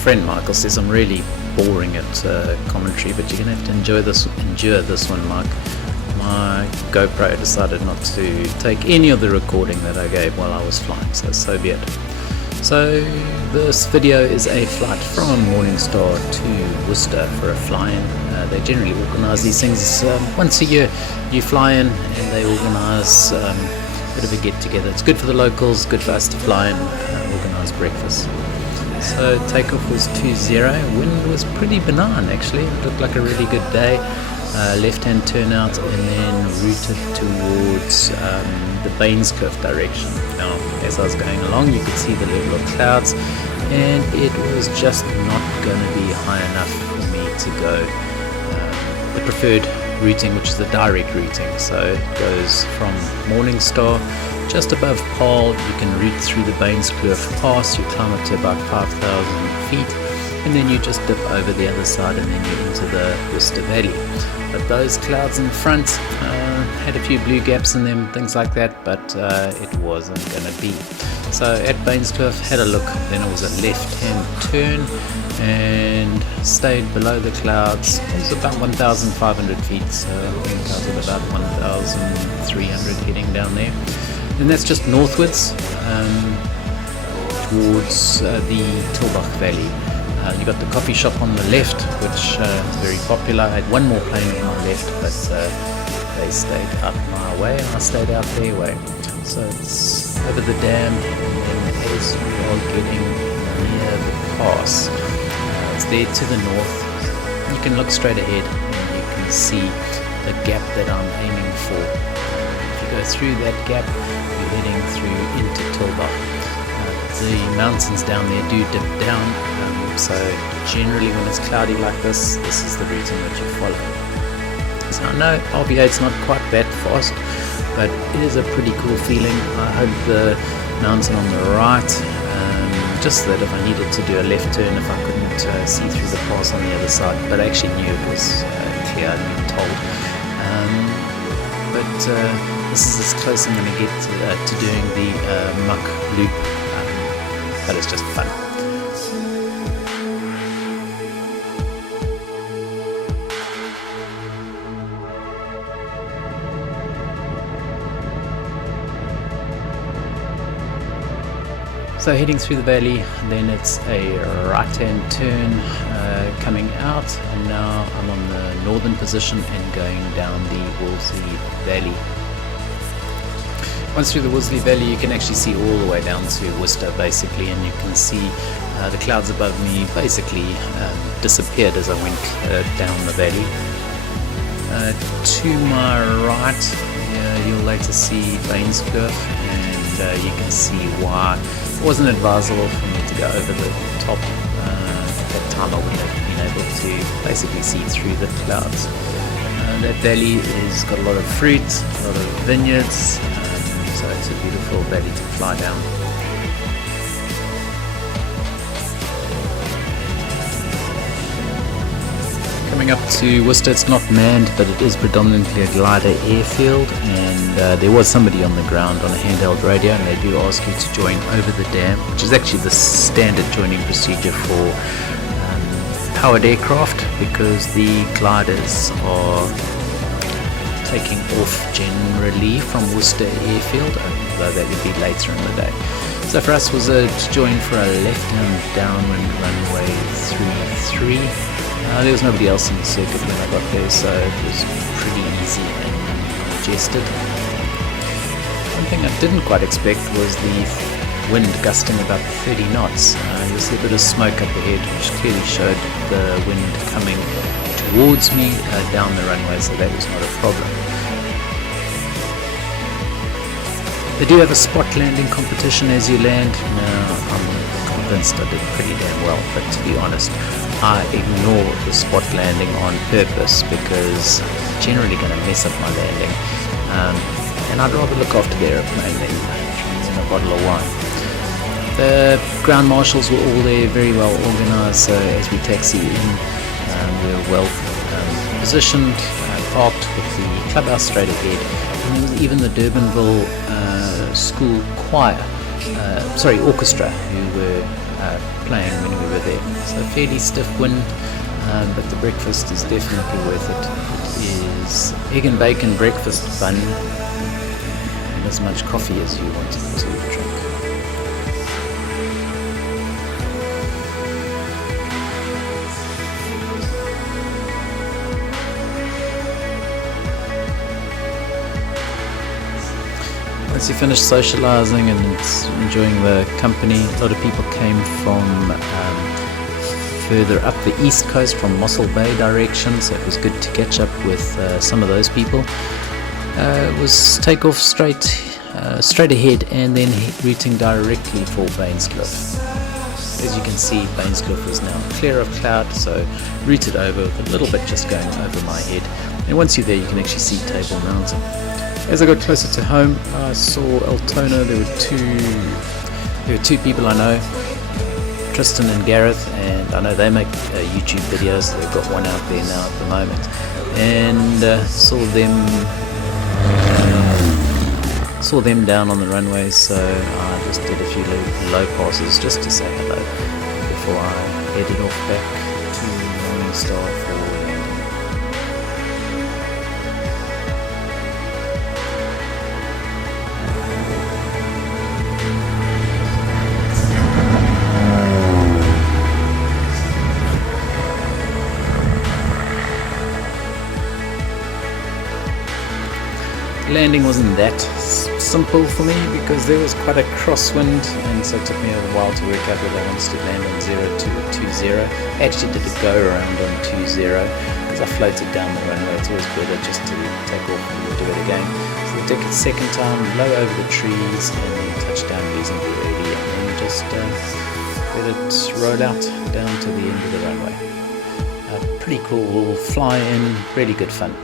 friend Michael says I'm really boring at commentary, but you're gonna have to endure this one, Mike. My GoPro decided not to take any of the recording that I gave while I was flying, so be it. So this video is a flight from Morningstar to Worcester for a fly-in. They generally organise these things once a year. You fly in and they organise a bit of a get-together. It's good for the locals, good for us to fly in, organise breakfast. So takeoff was 20. Wind was pretty benign actually. It looked like a really good day. Left-hand turnout and then routed towards the Bainscliff direction. Now, as I was going along, you could see the level of clouds, and it was just not going to be high enough for me to go the preferred routing, which is the direct routing. So it goes from Morningstar just above Pole. You can route through the Bainscliff Pass. You climb up to about 5,000 feet. And then you just dip over the other side and then you're into the Worcester Valley. But those clouds in front had a few blue gaps in them, things like that, but it wasn't going to be. So at Bainscliff, had a look, then it was a left-hand turn and stayed below the clouds. It was about 1,500 feet, so I think I was at about 1,300 heading down there. And that's just northwards towards the Tilbach Valley. You've got the coffee shop on the left, which is very popular. I had one more plane on my left, but they stayed up my way and I stayed out their way. So it's over the dam, and then as you are getting near the pass, it's there to the north. You can look straight ahead and you can see the gap that I'm aiming for. If you go through that gap, you're heading through into Tilbach. The mountains down there do dip down, so generally when it's cloudy like this is the routing that you follow. So I know RV8's not quite that fast, but it is a pretty cool feeling. I hope the mountain on the right, just that if I needed to do a left turn, if I couldn't see through the pass on the other side, but I actually knew it was clear, I'd been told. This is as close I'm going to get to doing the muck loop. But it's just fun. So heading through the valley, then it's a right-hand turn coming out, and now I'm on the northern position and going down the Wolseley Valley. Once through the Wolseley Valley, you can actually see all the way down to Worcester basically, and you can see the clouds above me basically disappeared as I went down the valley. To my right, you'll later see Bainscliff, and you can see why it wasn't advisable for me to go over the top. At that time I wouldn't have been able to basically see through the clouds. That valley has got a lot of fruit, a lot of vineyards, so it's a beautiful valley to fly down. Coming up to Worcester, it's not manned, but it is predominantly a glider airfield, and there was somebody on the ground on a handheld radio, and they do ask you to join over the dam, which is actually the standard joining procedure for powered aircraft, because the gliders are taking off generally from Worcester Airfield, although that would be later in the day. So for us was to join for a left-hand downwind runway 33. There was nobody else in the circuit when I got there, so it was pretty easy and congested. One thing I didn't quite expect was the wind gusting about 30 knots. You'll see a bit of smoke up ahead, which clearly showed the wind coming towards me down the runway, so that was not a problem. They do have a spot landing competition as you land. Now, I'm convinced I did pretty damn well, but to be honest, I ignore the spot landing on purpose because it's generally going to mess up my landing, and I'd rather look after the aeroplane than drinking a bottle of wine. The ground marshals were all there, very well organised, so as we taxi in, we were well positioned, parked with the clubhouse straight ahead, and there was even the Durbanville school choir, orchestra, who were playing when we were there. So fairly stiff wind, but the breakfast is definitely worth it. It is egg and bacon breakfast bun and as much coffee as you wanted to drink. Once you finish socialising and enjoying the company, a lot of people came from further up the east coast, from Mossel Bay direction, so it was good to catch up with some of those people. It was takeoff straight ahead and then routing directly for Bainscliff. As you can see, Bainscliff is now clear of cloud, so routed over with a little bit just going over my head. And once you're there, you can actually see Table Mountain. As I got closer to home, I saw Altona. There were two people I know, Tristan and Gareth, and I know they make YouTube videos. They've got one out there now at the moment, and saw them down on the runway. So I just did a few low passes just to say hello before I headed off back to Morningstar for landing. Landing wasn't that simple for me because there was quite a crosswind, and so it took me a while to work out whether I wanted to land on 02 or 20. I actually did a go around on 20 as I floated down the runway. It's always better just to take off and we'll do it again. So we took it second time, low over the trees, and then touched down reasonably early, and then just let it roll out down to the end of the runway. Pretty cool fly in, really good fun.